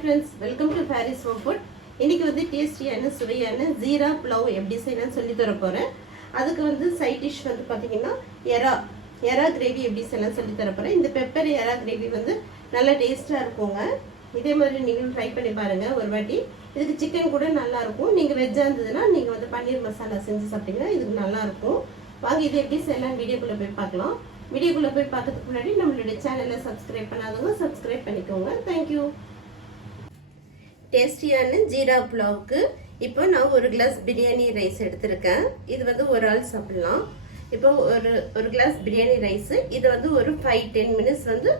Friends welcome to Fairy's home food இன்னைக்கு வந்து டேஸ்டியான சுவையான ஜீரா புலாவ் எப்படி செய்யணும்னு சொல்லி தர போகிறேன் அதுக்கு வந்து சைட் டிஷ் வந்து பார்த்தீங்கன்னா எறா எறா கிரேவி எப்படி செய்யலாம் சொல்லி தர போகிறேன் இந்த பெப்பர் எறா கிரேவி வந்து நல்லா டேஸ்ட்டாக இருக்குங்க. இதே மாதிரி நீங்களும் ட்ரை பண்ணி பாருங்கள் ஒரு வாட்டி. இதுக்கு சிக்கன் கூட நல்லாயிருக்கும் நீங்கள் வெஜ்ஜாக இருந்ததுன்னா நீங்கள் வந்து பன்னீர் மசாலா செஞ்சு சாப்பிட்டீங்கன்னா இதுக்கு நல்லாயிருக்கும் வாங்க இது எப்படி செய்யலாம் வீடியோக்குள்ளே போய் பார்க்கலாம். வீடியோக்குள்ளே போய் பார்க்கறதுக்கு முன்னாடி நம்மளுடைய சேனலை சப்ஸ்கிரைப் பண்ணாதவங்க சப்ஸ்கிரைப் பண்ணிக்கோங்க. தேங்க்யூ டேஸ்டியான ஜீரா புலாவுக்கு இப்போ நான் ஒரு கிளாஸ் பிரியாணி ரைஸ் எடுத்திருக்கேன். இது வந்து ஒரு ஆள் சாப்பிடலாம். இப்போ ஒரு ஒரு கிளாஸ் பிரியாணி ரைஸு. இது வந்து ஒரு ஃபைவ் டென் மினிட்ஸ் வந்து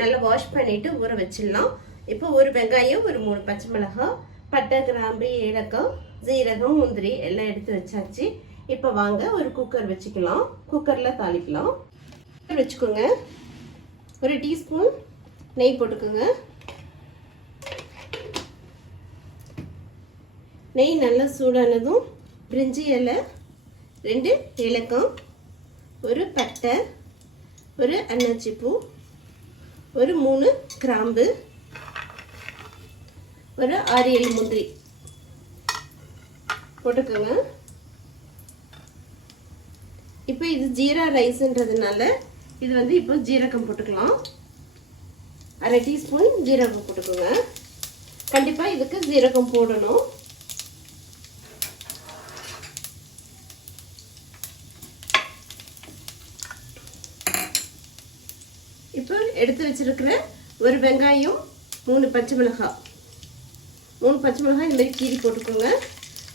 நல்லா வாஷ் பண்ணிட்டு ஊற வச்சிடலாம். இப்போ ஒரு வெங்காயம் ஒரு மூணு பச்சை மிளகாய் பட்டை கிராம்பு ஏலக்காய் ஜீரகம் முந்திரி எல்லாம் எடுத்து வச்சாச்சு. இப்போ வாங்க ஒரு குக்கர் வச்சுக்கலாம். குக்கரில் தாளிக்கலாம். குக்கர் வச்சுக்கோங்க. ஒரு டீஸ்பூன் நெய் போட்டுக்கோங்க. நெய் நல்லா சூடானதும் பிரிஞ்சி இலை ரெண்டு ஏலக்காய் ஒரு பட்டை ஒரு அன்னாச்சி பூ ஒரு மூணு கிராம்பு ஒரு ஆறு ஏழு முந்திரி போட்டுக்கோங்க. இப்போ இது ஜீரா ரைஸ்ன்றதுனால இது வந்து இப்போ ஜீரகம் போட்டுக்கலாம். அரை டீஸ்பூன் ஜீரகம் போட்டுக்கோங்க. கண்டிப்பாக இதுக்கு ஜீரகம் போடணும் இப்போ எடுத்து வச்சிருக்கிற ஒரு வெங்காயம் மூணு பச்சை மிளகாய். மூணு பச்சை மிளகாய் இந்த மாதிரி கீரி போட்டுக்கோங்க.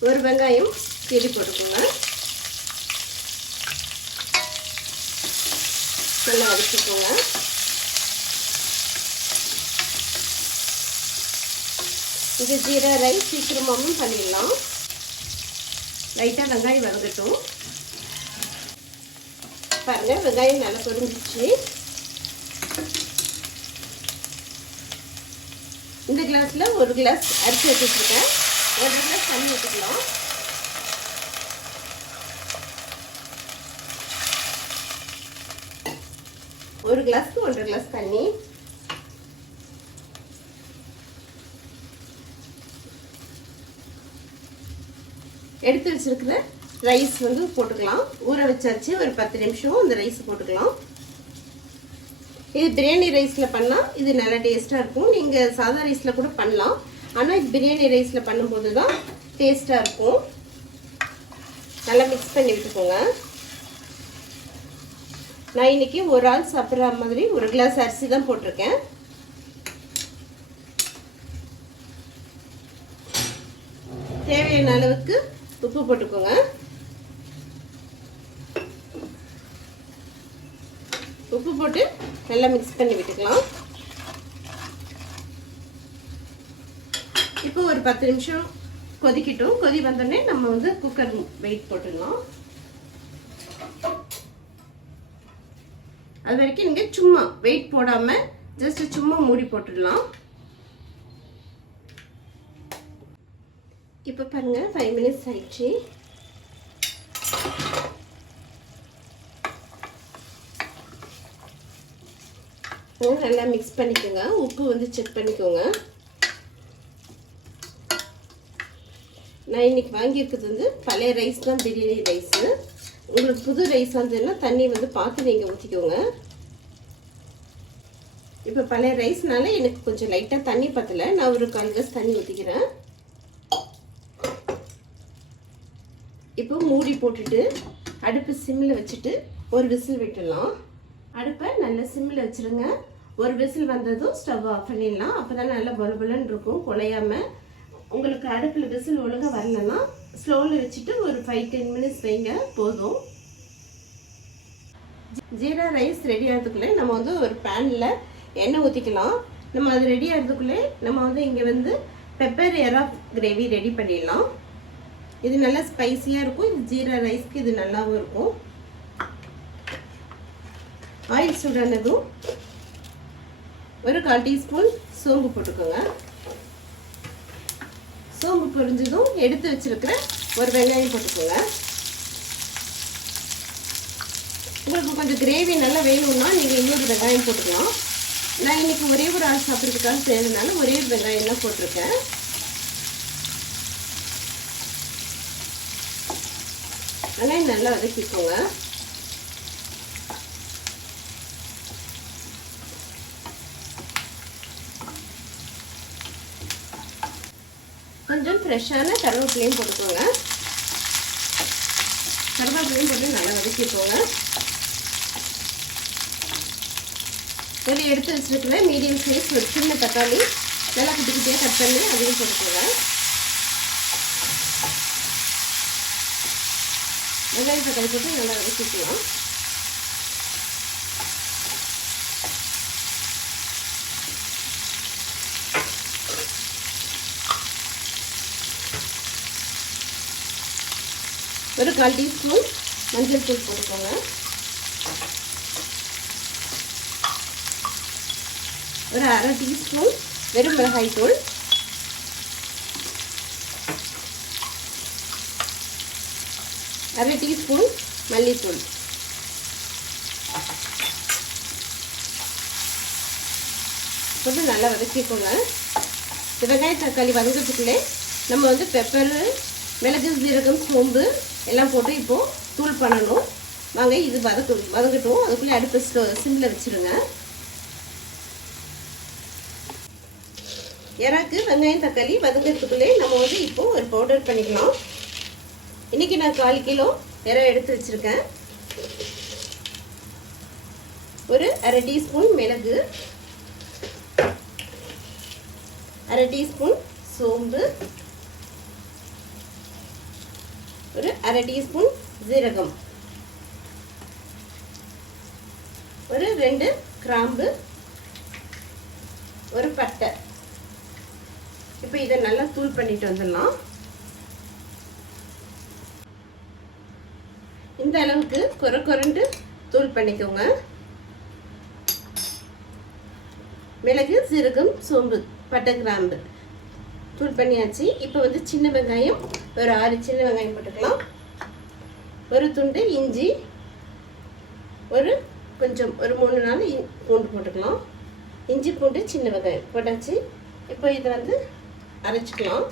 ஒரு வெங்காயம் கீரி போட்டுக்கோங்க. நல்லா வதக்கிக்கோங்க. இது ஜீரா ரைஸ் சீக்கிரமாகவும் பண்ணிடலாம். லைட்டாக வெங்காயம் வதங்கட்டும். பாருங்கள் வெங்காயம் நல்லா பொரிஞ்சிச்சு இந்த கிளாஸில் ஒரு கிளாஸ் அரிசி வச்சுருக்கேன் ஒரு கிளாஸ் தண்ணி ஊற்றிக்கலாம் ஒரு கிளாஸ்க்கு ஒன்றரை கிளாஸ் தண்ணி. எடுத்து வச்சிருக்கிற ரைஸ் வந்து போட்டுக்கலாம். ஊற வச்சாச்சு ஒரு பத்து நிமிஷம். அந்த ரைஸ் போட்டுக்கலாம். இது பிரியாணி ரைஸில் பண்ணால் இது நல்லா டேஸ்ட்டாக இருக்கும். நீங்கள் சாதா ரைஸில் கூட பண்ணலாம். ஆனால் இது பிரியாணி ரைஸில் பண்ணும்போது தான் டேஸ்ட்டாக இருக்கும். நல்லா மிக்ஸ் பண்ணி விட்டுக்கோங்க. நான் இன்னைக்கு ஒரு ஆள் சாப்பிட்ற மாதிரி ஒரு கிளாஸ் அரிசி தான் போட்டிருக்கேன். தேவையான அளவுக்கு உப்பு போட்டுக்கோங்க. உப்பு போட்டு நல்லா மிக்ஸ் பண்ணி விட்டுக்கலாம். இப்போ ஒரு பத்து நிமிஷம் கொதிக்கட்டும். கொதி வந்தோடனே நம்ம வந்து குக்கர் வெயிட் போட்டுடலாம். அது வரைக்கும் நீங்கள் சும்மா வெயிட் போடாமல் ஜஸ்ட் சும்மா மூடி போட்டுடலாம். இப்போ பாருங்கள் ஃபைவ் மினிட்ஸ் ஆயிடுச்சு. நல்லா மிக்ஸ் பண்ணிக்கோங்க. உப்பு வந்து செக் பண்ணிக்கோங்க. நான் இன்னைக்கு வாங்கியிருக்கிறது வந்து பழைய ரைஸ் தான் பிரியாணி ரைஸு உங்களுக்கு புது ரைஸ் வந்ததுன்னா தண்ணி வந்து பார்த்து நீங்கள் ஊற்றிக்கோங்க இப்போ பழைய ரைஸ்னால எனக்கு கொஞ்சம் லைட்டாக தண்ணி பத்தலை. நான் ஒரு கால் கிளாஸ் தண்ணி ஊற்றிக்கிறேன் இப்போ மூடி போட்டுட்டு அடுப்பு சிம்மில் வச்சுட்டு ஒரு விசில் விட்டுடலாம். அடுப்பை நல்லா சிம்மில் வச்சுருங்க. ஒரு விசில் வந்ததும் ஸ்டவ் ஆஃப் பண்ணிடலாம். அப்போ தான் நல்லா பொல பொலன்னு இருக்கும் குழையாம. உங்களுக்கு அடுப்பில் விசில் ஒழுங்காக வரலன்னா ஸ்லோவில் வச்சுட்டு ஒரு ஃபைவ் டென் மினிட்ஸ் வைங்க போதும். ஜீரா ரைஸ் ரெடி ஆகிறதுக்குள்ளே நம்ம வந்து ஒரு பேனில் எண்ணெய் ஊற்றிக்கலாம் நம்ம அது ரெடி ஆகிறதுக்குள்ளே நம்ம வந்து இங்கே வந்து பெப்பர் எரா கிரேவி ரெடி பண்ணிடலாம். இது நல்லா ஸ்பைசியாக இருக்கும். இது ஜீரா ரைஸ்க்கு இது நல்லாவும் இருக்கும். ஆயில் சூடானதும் ஒரு கால் டீஸ்பூன் சோம்பு போட்டுக்கோங்க. சோம்பு பொரிஞ்சதும் எடுத்து வச்சிருக்கிற ஒரு வெங்காயம் போட்டுக்கோங்க. உங்களுக்கு கொஞ்சம் கிரேவி நல்லா வேணும்னா நீங்கள் இன்னொரு வெங்காயம் போட்டுக்கலாம். நான் இன்னைக்கு ஒரே ஒரு ஆள் சாப்பிட்றதுக்காக செய்யறதுனால ஒரே ஒரு வெங்காயம் தான் போட்டிருக்கேன். வெங்காயம் நல்லா வதக்கிக்கோங்க கொஞ்சம் ஃப்ரெஷ்ஷான கருவேப்பிலையும் போட்டுக்கோங்க. கருவேப்பிலையும் போட்டு நல்லா வதக்கிக்கோங்க. வெளியே எடுத்து வச்சுருக்கிற மீடியம் சைஸ் ஒரு சின்ன தக்காளி நல்லா குட்டி குட்டியாக கட் பண்ணி அதையும் போட்டுக்கோங்க. வெங்காயம் தக்காளி போட்டு நல்லா வதக்கிக்கலாம். ஒரு கால் டீஸ்பூன் மஞ்சள் தூள் போட்டுக்கோங்க. ஒரு அரை டீஸ்பூன் வெறும் மிளகாய் தூள். அரை டீஸ்பூன் மல்லித்தூள். போட்டு நல்லா வதக்கிக்கோங்க. வெங்காய தக்காளி வதங்கிறதுக்குள்ளே நம்ம வந்து பெப்பரு மிளகு சீரகம் சோம்பு எல்லாம் போட்டு இப்போது தூள் பண்ணணும். வாங்க இது வதக்கு வதங்கட்டும். அதுக்குள்ளே அடுப்பு ஸ்டோ சிம்மில் வச்சுருங்க. இறாக்கு வெங்காயம் தக்காளி வதங்கிறதுக்குள்ளே நம்ம வந்து இப்போது ஒரு பவுடர் பண்ணிக்கலாம். இன்றைக்கி நான் கால் கிலோ இறை எடுத்து வச்சுருக்கேன். ஒரு அரை டீஸ்பூன் மிளகு. அரை டீஸ்பூன் சோம்பு. ஒரு அரை டீஸ்பூன் ஜீரகம். ஒரு ரெண்டு கிராம்பு. ஒரு பட்டை. இப்போ இதை நல்லா தூள் பண்ணிட்டு வந்துடலாம். இந்த அளவுக்கு குறை குறைண்டு தூள் பண்ணிக்கோங்க. மிளகு சீரகம் சோம்பு பட்டை கிராம்பு. தூள் பண்ணியாச்சு. இப்போ வந்து சின்ன வெங்காயம் ஒரு ஆறு சின்ன வெங்காயம் போட்டுக்கலாம். ஒரு துண்டு இஞ்சி ஒரு கொஞ்சம் ஒரு மூணு நாள் பூண்டு போட்டுக்கலாம். இஞ்சி பூண்டு சின்ன வெங்காயம் போட்டாச்சு. இப்போ இதை வந்து அரைச்சிக்கலாம்.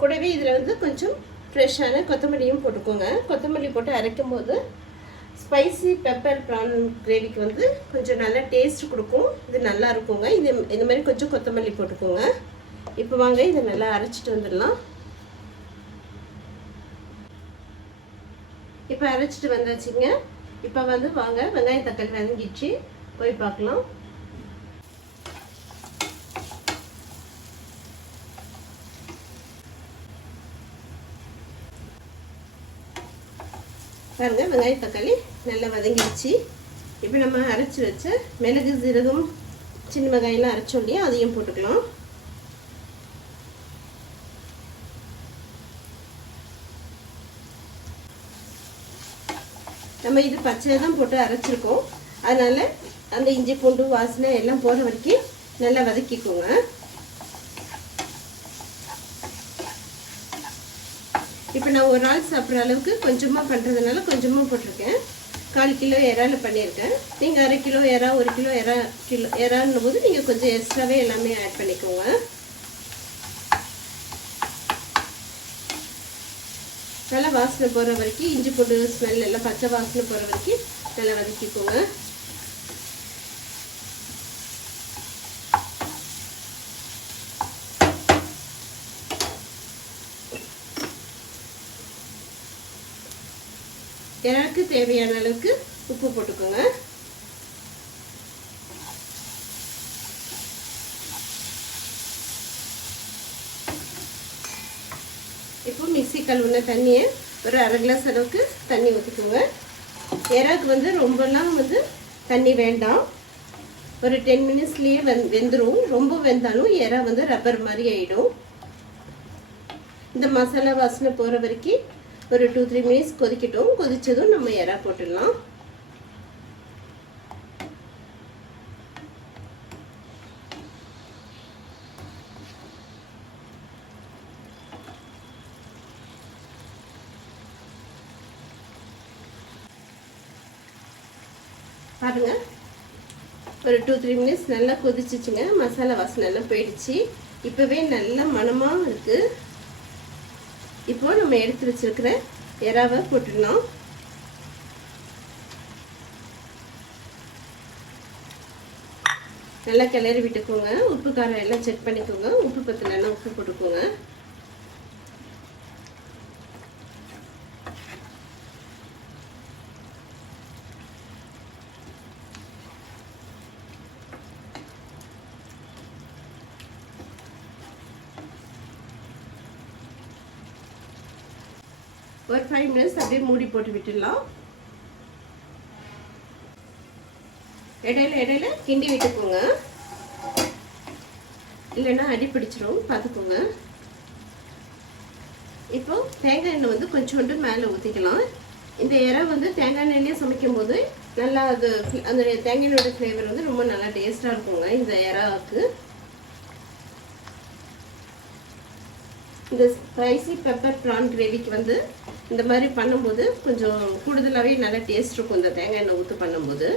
கூடவே இதில் வந்து கொஞ்சம் ஃப்ரெஷ்ஷான கொத்தமல்லியும் போட்டுக்கோங்க. கொத்தமல்லி போட்டு அரைக்கும் போது ஸ்பைசி பெப்பர் ப்ரான் கிரேவிக்கு வந்து கொஞ்சம் நல்லா டேஸ்ட் கொடுக்கும். இது நல்லா இருக்குங்க. இது இந்த மாதிரி கொஞ்சம் கொத்தமல்லி போட்டுக்கோங்க. இப்போ வாங்க இதை நல்லா அரைச்சிட்டு வந்துடலாம். இப்போ அரைச்சிட்டு வந்தாச்சுங்க. இப்போ வந்து வாங்க வெங்காயம் தக்காளி வதங்கிச்சு போய் பார்க்கலாம். பாருங்க வெங்காய தக்காளி நல்லா வதங்கிடுச்சு. இப்போ நம்ம அரைச்சி வச்ச மிளகு சீரகம் சின்ன வெங்காயம்லாம் அரைச்சோம் இல்லையா? அதையும் போட்டுக்கலாம். நம்ம இது பச்சை தான் போட்டு அரைச்சிருக்கோம். அதனால அந்த இஞ்சி பூண்டு வாசனை எல்லாம் போகிற வரைக்கும் நல்லா வதக்கிக்கோங்க. இப்போ நான் ஒரு ஆள் சாப்பிட்ற அளவுக்கு கொஞ்சமாக பண்ணுறதுனால கொஞ்சமாக போட்டிருக்கேன். கால் கிலோ இறால் பண்ணியிருக்கேன். நீங்கள் அரை கிலோ இறா ஒரு கிலோ இறா கிலோ இறான்னும் போது நீங்கள் கொஞ்சம் எக்ஸ்ட்ராவே எல்லாமே ஆட் பண்ணிக்கோங்க. நல்லா வாசனை போகிற வரைக்கும் இஞ்சி பூண்டு ஸ்மெல் எல்லாம் பச்சை வாசனை போகிற வரைக்கும் நல்லா வதக்கிக்கோங்க. எனக்கு தேவையான அளவுக்கு உப்பு போட்டுக்கோங்க இப்போ மிக்சி கழுவுன தண்ணியை ஒரு அரை கிளாஸ் அளவுக்கு தண்ணி ஊற்றிக்கோங்க இறாக்கு வந்து ரொம்பலாம் வந்து தண்ணி வேண்டாம். ஒரு டென் மினிட்ஸ்லேயே வெந் வெந்துடும் ரொம்ப வெந்தாலும் இறா வந்து ரப்பர் மாதிரி ஆகிடும் இந்த மசாலா வாசனை போகிற வரைக்கும் ஒரு டூ த்ரீ மினிட்ஸ் கொதிக்கட்டும். கொதித்ததும் நம்ம இறா போட்டுடலாம். பாருங்கள் ஒரு டூ த்ரீ மினிட்ஸ் நல்லா கொதிச்சிச்சுங்க. மசாலா வாசனை எல்லாம் போயிடுச்சு. இப்போவே நல்லா மணமாக இருக்குது இப்போ நம்ம எடுத்து வச்சிருக்கிற எறாவை போட்டுடணும். நல்லா கிளறி விட்டுக்கோங்க. உப்பு காரம் எல்லாம் செக் பண்ணிக்கோங்க. உப்பு பத்தலைன்னா உப்பு போட்டுக்கோங்க. ஒரு ஃபைவ் மினிட்ஸ் அப்படியே மூடி போட்டு விட்டுடலாம். இடையில இடையில கிண்டி விட்டுக்கோங்க. இல்லைன்னா அடி பிடிச்சிரும் பார்த்துக்கோங்க. இப்போ தேங்காய் எண்ணெய் வந்து கொஞ்சோண்டு மேலே ஊற்றிக்கலாம் இந்த இறை வந்து தேங்காய் எண்ணெயிலே சமைக்கும் போது நல்லா அது அந்த தேங்காய் எண்ணெயோட ஃப்ளேவர் வந்து ரொம்ப நல்லா டேஸ்ட்டாக இருக்குங்க இந்த இறாவுக்கு. இந்த ஸ்பைசி பெப்பர் ப்ரான் கிரேவிக்கு வந்து இந்த மாதிரி பண்ணும்போது கொஞ்சம் கூடுதலாகவே நல்லா டேஸ்ட் இருக்கும் இந்த தேங்காய் எண்ணெய் ஊற்று பண்ணும்போது.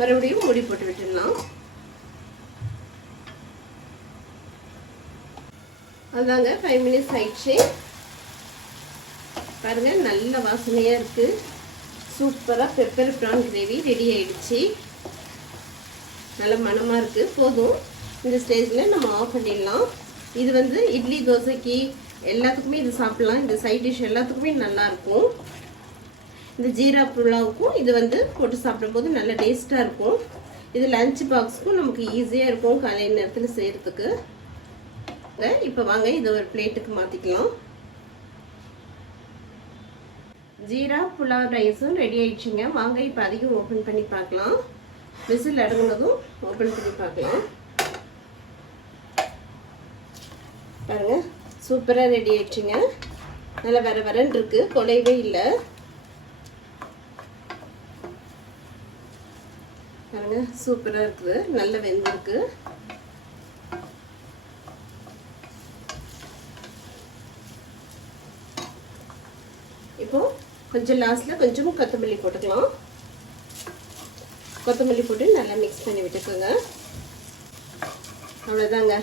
மறுபடியும் மூடி போட்டு விட்டுடலாம். அதாங்க ஃபைவ் மினிட்ஸ் ஆயிடுச்சு. பாருங்க நல்ல வாசனையாக இருக்குது சூப்பராக பெப்பர் ப்ரான் கிரேவி ரெடி ஆயிடுச்சு. நல்ல மணமாக இருக்குது போதும். இந்த ஸ்டேஜில் நம்ம ஆஃப் பண்ணிடலாம். இது வந்து இட்லி தோசைக்கு எல்லாத்துக்குமே இது சாப்பிட்லாம். இந்த சைட் டிஷ் எல்லாத்துக்குமே நல்லாயிருக்கும் இந்த ஜீரா புலாவுக்கும் இது வந்து போட்டு சாப்பிடும்போது நல்ல டேஸ்ட்டாக இருக்கும். இது லஞ்ச் பாக்ஸுக்கும் நமக்கு ஈஸியாக இருக்கும் காலை நேரத்தில் செய்கிறதுக்கு இப்போ வாங்க இதை ஒரு பிளேட்டுக்கு மாற்றிக்கலாம் ஜீரா புலாவ் ரைஸும் ரெடி ஆயிடுச்சுங்க. வாங்க இப்போ அதிகம் ஓப்பன் பண்ணி பார்க்கலாம். விசில் அடங்குனதும் ஓப்பன் பண்ணி பார்க்கலாம். பாருங்க. சூப்பராக ரெடி ஆயிடுச்சுங்க. நல்லா வர வரன்னு இருக்கு. குலையவே இல்லை. பாருங்க சூப்பராக இருக்குது. நல்ல வெந்திருக்கு. இப்போ கொஞ்சம் லாஸ்ட்டில் கொஞ்சம் கொத்தமல்லி போட்டுக்கலாம். கொத்தமல்லி போட்டு நல்லா மிக்ஸ் பண்ணி விட்டுக்கோங்க. அவ்வளோதாங்க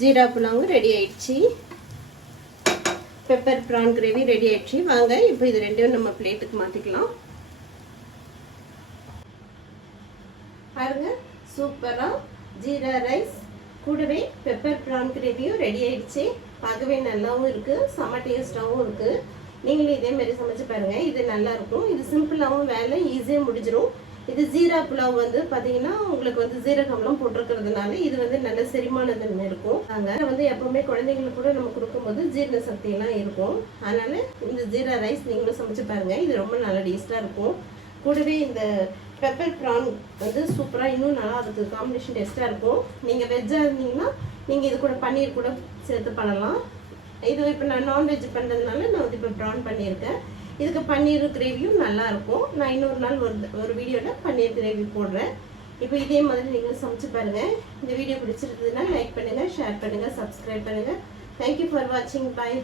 ஜீரா புலாங்கு ரெடி ஆயிடுச்சு. பெப்பர் ப்ரான் கிரேவி ரெடி ஆயிடுச்சு. வாங்க இப்போ இது ரெண்டையும் நம்ம பிளேட்டுக்கு மாற்றிக்கலாம் பாருங்க சூப்பராக ஜீரா ரைஸ். கூடவே பெப்பர் ப்ரான் கிரேவியும் ரெடி ஆயிடுச்சு. பார்க்கவே நல்லாவும் இருக்குது செம்ம டேஸ்ட்டாகவும் இருக்குது நீங்களும் இதே மாதிரி சமைச்சு பாருங்கள் இது நல்லாயிருக்கும் இது சிம்பிளாகவும் வேலை ஈஸியாக முடிஞ்சிடும் இது ஜீரா புலாவ் வந்து பார்த்தீங்கன்னா உங்களுக்கு வந்து ஜீரகம்லாம் போட்டிருக்கிறதுனால இது வந்து நல்ல செரிமான தன்மை இருக்கும். நாங்கள் வந்து எப்பவுமே குழந்தைங்களுக்கு கூட நம்ம கொடுக்கும்போது ஜீரண சக்தியெல்லாம் இருக்கும். அதனால இந்த ஜீரா ரைஸ் நீங்களும் சமைச்சு பாருங்க. இது ரொம்ப நல்ல டேஸ்ட்டாக இருக்கும். கூடவே இந்த பெப்பர் ப்ரான் வந்து சூப்பராக இன்னும் நல்லா அதுக்கு காம்பினேஷன் டேஸ்ட்டாக இருக்கும். நீங்கள் வெஜ்ஜாக இருந்தீங்கன்னா நீங்கள் இது கூட பன்னீர் கூட சேர்த்து பண்ணலாம். இது இப்போ நான் நான்வெஜ் பண்ணுறதுனால நான் வந்து இப்போ ப்ரான் பண்ணியிருக்கேன். இதுக்கு பன்னீர் கிரேவியும் நல்லாயிருக்கும். நான் இன்னொரு நாள் ஒரு ஒரு வீடியோவில் பன்னீர் கிரேவி போடுறேன். இப்போ இதே மாதிரி நீங்களும் சமைச்சு பாருங்கள் இந்த வீடியோ பிடிச்சிருந்ததுன்னா லைக் பண்ணுங்கள் ஷேர் பண்ணுங்கள் சப்ஸ்கிரைப் பண்ணுங்கள் தேங்க்யூ ஃபார் வாட்சிங் பாய்